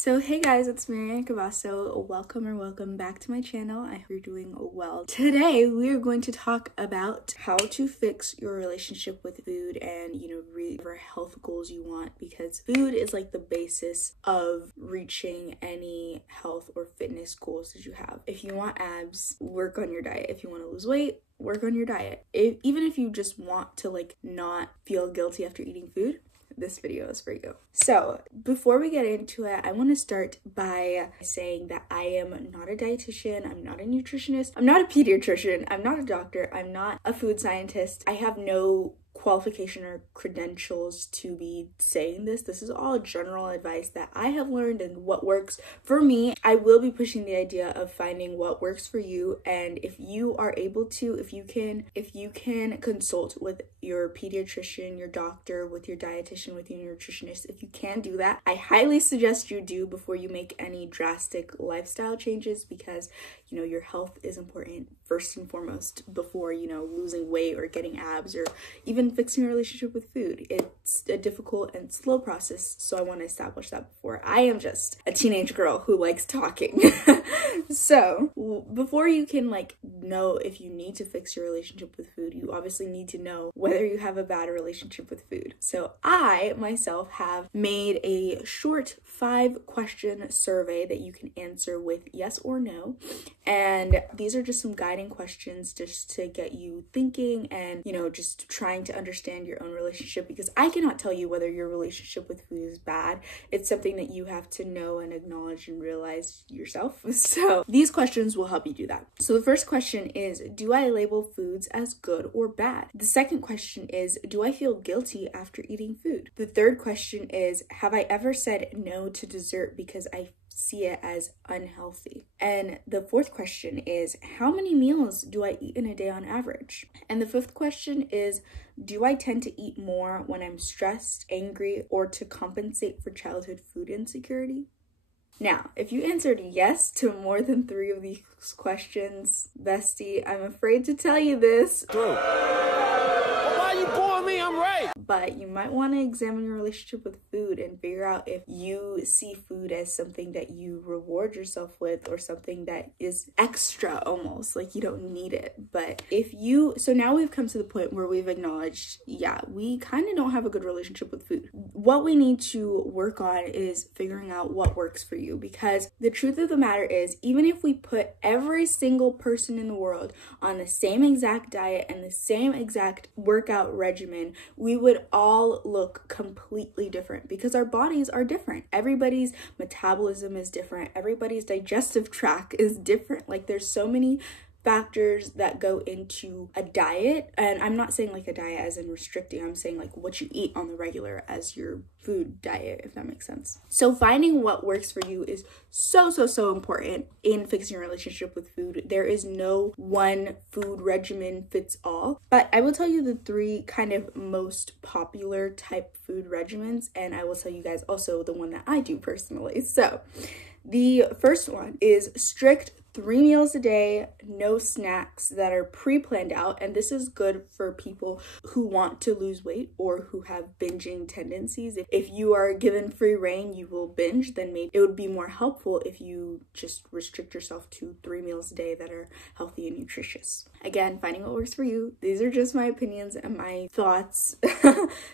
So hey guys, it's marianakebaso. Welcome back to my channel. I hope you're doing well. Today we are going to talk about how to fix your relationship with food and really whatever health goals you want, because food is like the basis of reaching any health or fitness goals that you have. If you want abs, work on your diet. If you want to lose weight, work on your diet. Even if you just want to not feel guilty after eating food, this video is for you. So before we get into it, I want to start by saying that I am not a dietitian, I'm not a nutritionist, I'm not a pediatrician, I'm not a doctor, I'm not a food scientist. I have no qualification or credentials to be saying this. This is all general advice that I have learned and what works for me. I will be pushing the idea of finding what works for you, and if you are able to, if you can consult with your pediatrician, your doctor, with your dietitian, with your nutritionist, if you can do that, I highly suggest you do before you make any drastic lifestyle changes, because your health is important first and foremost before losing weight or getting abs or even fixing a relationship with food. It's a difficult and slow process, so I want to establish that before. I am just a teenage girl who likes talking. So before you can know if you need to fix your relationship with food, you obviously need to know whether you have a bad relationship with food. So I myself have made a short 5-question survey that you can answer with yes or no, and these are just some guiding questions just to get you thinking and just trying to understand your own relationship, because I cannot tell you whether your relationship with food is bad. It's something that you have to know and acknowledge and realize yourself. So these questions will help you do that. So the first question is, do I label foods as good or bad? The second question is, do I feel guilty after eating food? The third question is, have I ever said no to dessert because I see it as unhealthy? And the fourth question is, how many meals do I eat in a day on average? And the fifth question is, do I tend to eat more when I'm stressed, angry, or to compensate for childhood food insecurity? Now, if you answered yes to more than 3 of these questions, bestie, I'm afraid to tell you this. Why you boring me? I'm right. But you might want to examine your relationship with food and figure out if you see food as something that you reward yourself with, or something that is extra, almost like you don't need it. But so now we've come to the point where we've acknowledged, yeah, we kind of don't have a good relationship with food. What we need to work on is figuring out what works for you, because the truth of the matter is, even if we put every single person in the world on the same exact diet and the same exact workout regimen, we would all look completely different, because our bodies are different. Everybody's metabolism is different. Everybody's digestive tract is different. There's so many factors that go into a diet, and I'm not saying a diet as in restricting, I'm saying what you eat on the regular as your food diet, if that makes sense. So finding what works for you is so important in fixing your relationship with food. There is no one food regimen fits all, but I will tell you the 3 kind of most popular type food regimens, and I will tell you guys also the one that I do personally. So the first one is strict 3 meals a day, no snacks that are pre-planned out. And this is good for people who want to lose weight or who have binging tendencies. If you are given free reign, you will binge, then maybe it would be more helpful if you just restrict yourself to 3 meals a day that are healthy and nutritious. Again, finding what works for you. These are just my opinions and my thoughts.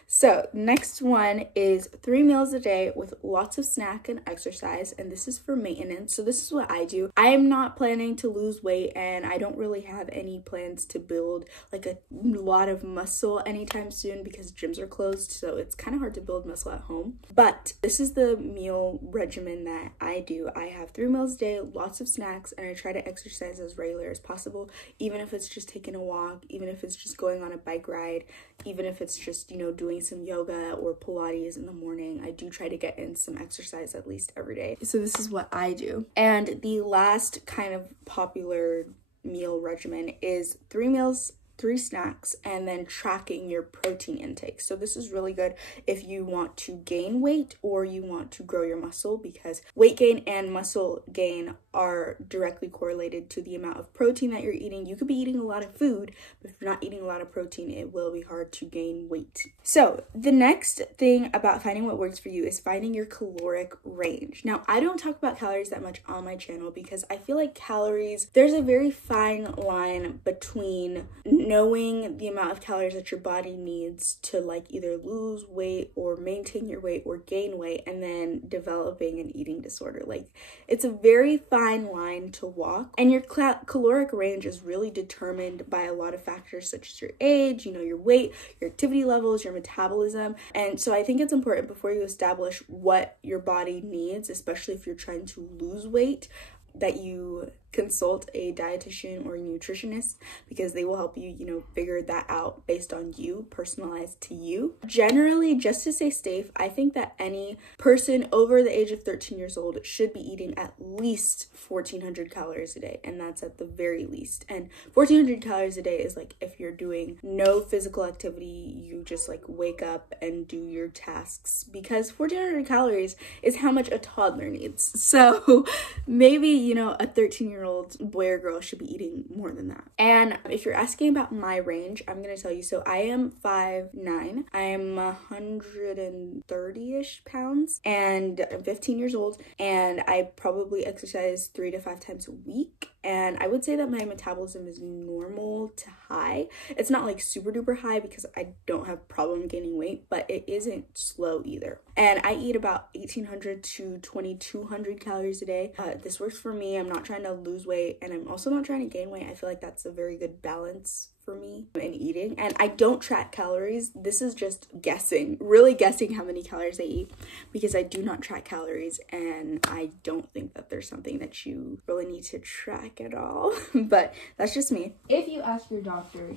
So next one is 3 meals a day with lots of snack and exercise. And this is for maintenance. So this is what I do. I am not planning to lose weight, and I don't really have any plans to build a lot of muscle anytime soon, because gyms are closed, so it's kind of hard to build muscle at home. But this is the meal regimen that I do. I have 3 meals a day, lots of snacks, and I try to exercise as regular as possible, even if it's just taking a walk, even if it's just going on a bike ride, even if it's just doing some yoga or Pilates in the morning. I do try to get in some exercise at least every day. So this is what I do. And the last kind of popular meal regimen is 3 meals, 3 snacks, and then tracking your protein intake. So this is really good if you want to gain weight or you want to grow your muscle, because weight gain and muscle gain are directly correlated to the amount of protein that you're eating. You could be eating a lot of food, but if you're not eating a lot of protein, it will be hard to gain weight. So the next thing about finding what works for you is finding your caloric range. Now, I don't talk about calories that much on my channel because I feel like calories, there's a very fine line between knowing the amount of calories that your body needs to like either lose weight or maintain your weight or gain weight, and then developing an eating disorder. Like, it's a very fine line to walk, and your caloric range is really determined by a lot of factors such as your age, your weight, your activity levels, your metabolism. And so I think it's important before you establish what your body needs, especially if you're trying to lose weight, that you consult a dietitian or a nutritionist, because they will help you, figure that out based on you, personalized to you. Generally, just to stay safe, I think that any person over the age of 13 years old should be eating at least 1,400 calories a day, and that's at the very least. And 1,400 calories a day is like if you're doing no physical activity, you just like wake up and do your tasks, because 1,400 calories is how much a toddler needs. So maybe, a 13-year-old boy or girl should be eating more than that. And if you're asking about my range, I'm going to tell you. So I am 5'9". I am 130-ish pounds, and I'm 15 years old, and I probably exercise 3 to 5 times a week. And I would say that my metabolism is normal to high. It's not like super duper high because I don't have problem gaining weight, but it isn't slow either. And I eat about 1,800 to 2,200 calories a day. This works for me. I'm not trying to lose weight, and I'm also not trying to gain weight. I feel like that's a very good balance for me in eating. And I don't track calories. This is just guessing, really guessing how many calories I eat, because I do not track calories, and I don't think that there's something that you really need to track at all. But that's just me. If you ask your doctor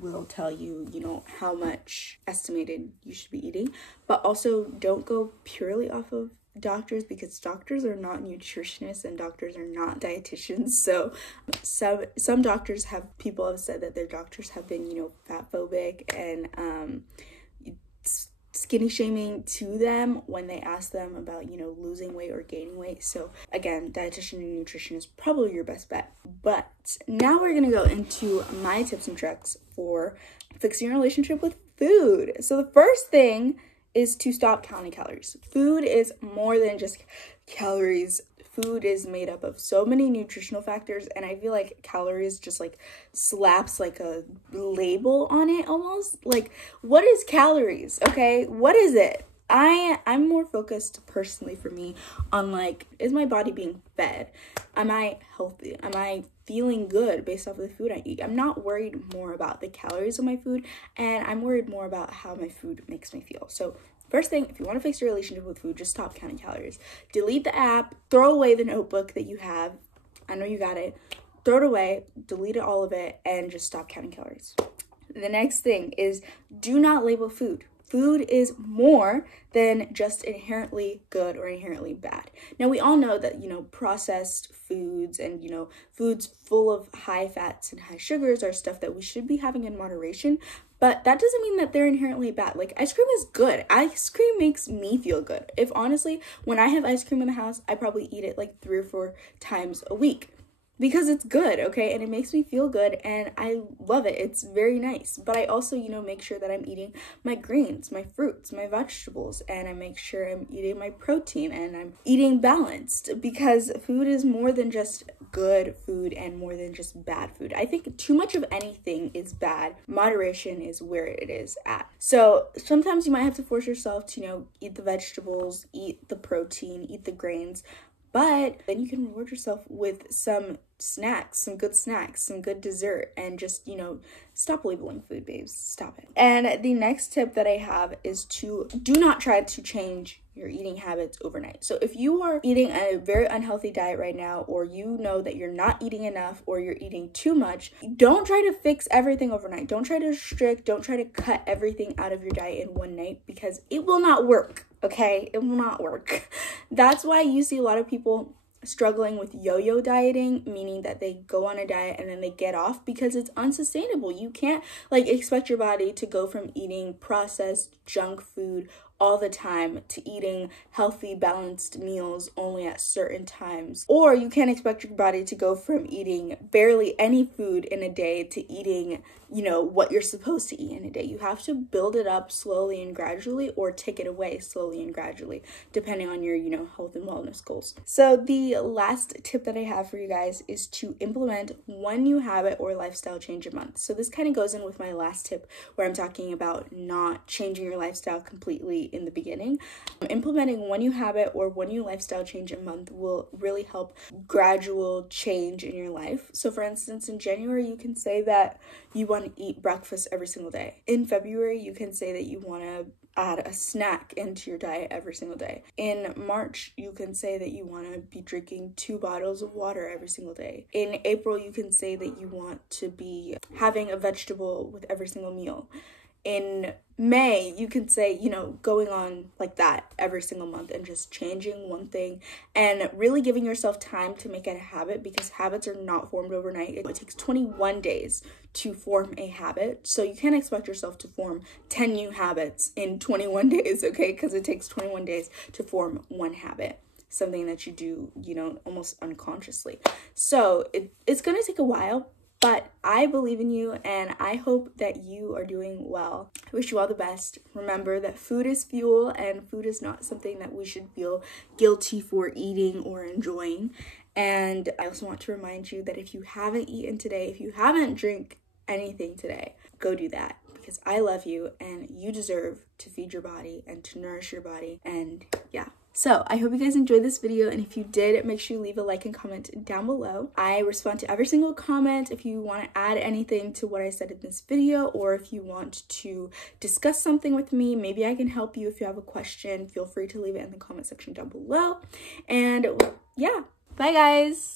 will tell you, how much estimated you should be eating. But also don't go purely off of doctors, because doctors are not nutritionists and doctors are not dietitians. So some doctors people have said that their doctors have been, fat phobic and skinny shaming to them when they ask them about, losing weight or gaining weight. So again, dietitian and nutrition is probably your best bet. But now we're going to go into my tips and tricks for fixing your relationship with food. So the first thing is to stop counting calories. Food is more than just calories. Food is made up of so many nutritional factors, and I feel like calories just like slaps like a label on it almost. Like, what is calories? Okay, what is it? I'm more focused personally for me on like, is my body being fed? Am I healthy? Am I feeling good based off of the food I eat? I'm not worried more about the calories of my food, and I'm worried more about how my food makes me feel. So first thing, if you want to fix your relationship with food, just stop counting calories. Delete the app, throw away the notebook that you have. I know you got it. Throw it away, delete all of it, and just stop counting calories. The next thing is, do not label food. Food is more than just inherently good or inherently bad. Now, we all know that, processed foods and, foods full of high fats and high sugars are stuff that we should be having in moderation, but that doesn't mean that they're inherently bad. Like, ice cream is good. Ice cream makes me feel good. If honestly, when I have ice cream in the house, I probably eat it like 3 or 4 times a week. Because it's good, okay? And it makes me feel good, and I love it. It's very nice. But I also, make sure that I'm eating my greens, my fruits, my vegetables, and I make sure I'm eating my protein, and I'm eating balanced, because food is more than just good food and more than just bad food. I think too much of anything is bad. Moderation is where it is at. So sometimes you might have to force yourself to, eat the vegetables, eat the protein, eat the grains, but then you can reward yourself with some snacks, some good dessert, and just, stop labeling food, babes. Stop it. And the next tip that I have is to do not try to change your eating habits overnight. So if you are eating a very unhealthy diet right now, or you know that you're not eating enough or you're eating too much, don't try to fix everything overnight. Don't try to restrict, don't try to cut everything out of your diet in one night, because it will not work. Okay, it will not work. That's why you see a lot of people struggling with yo-yo dieting, meaning that they go on a diet and then they get off, because it's unsustainable. You can't expect your body to go from eating processed junk food all the time to eating healthy, balanced meals only at certain times. Or you can't expect your body to go from eating barely any food in a day to eating, you know, what you're supposed to eat in a day. You have to build it up slowly and gradually, or take it away slowly and gradually, depending on your, you know, health and wellness goals. So the last tip that I have for you guys is to implement one new habit or lifestyle change a month. So this kind of goes in with my last tip where I'm talking about not changing your lifestyle completely in the beginning. Implementing one new habit or one new lifestyle change a month will really help gradual change in your life. So for instance, in January, you can say that you want to eat breakfast every single day. In February, you can say that you want to add a snack into your diet every single day. In March, you can say that you want to be drinking 2 bottles of water every single day. In April, you can say that you want to be having a vegetable with every single meal. In May, you can say, you know, going on like that every single month and just changing one thing and really giving yourself time to make it a habit, because habits are not formed overnight. It takes 21 days to form a habit. So you can't expect yourself to form 10 new habits in 21 days, okay? Because it takes 21 days to form one habit, something that you do, you know, almost unconsciously. So it's going to take a while. But I believe in you, and I hope that you are doing well. I wish you all the best. Remember that food is fuel, and food is not something that we should feel guilty for eating or enjoying. And I also want to remind you that if you haven't eaten today, if you haven't drank anything today, go do that, because I love you and you deserve to feed your body and to nourish your body. And yeah. So I hope you guys enjoyed this video, and if you did, make sure you leave a like and comment down below. I respond to every single comment. If you want to add anything to what I said in this video, or if you want to discuss something with me, maybe I can help you. If you have a question, feel free to leave it in the comment section down below. And yeah, bye guys.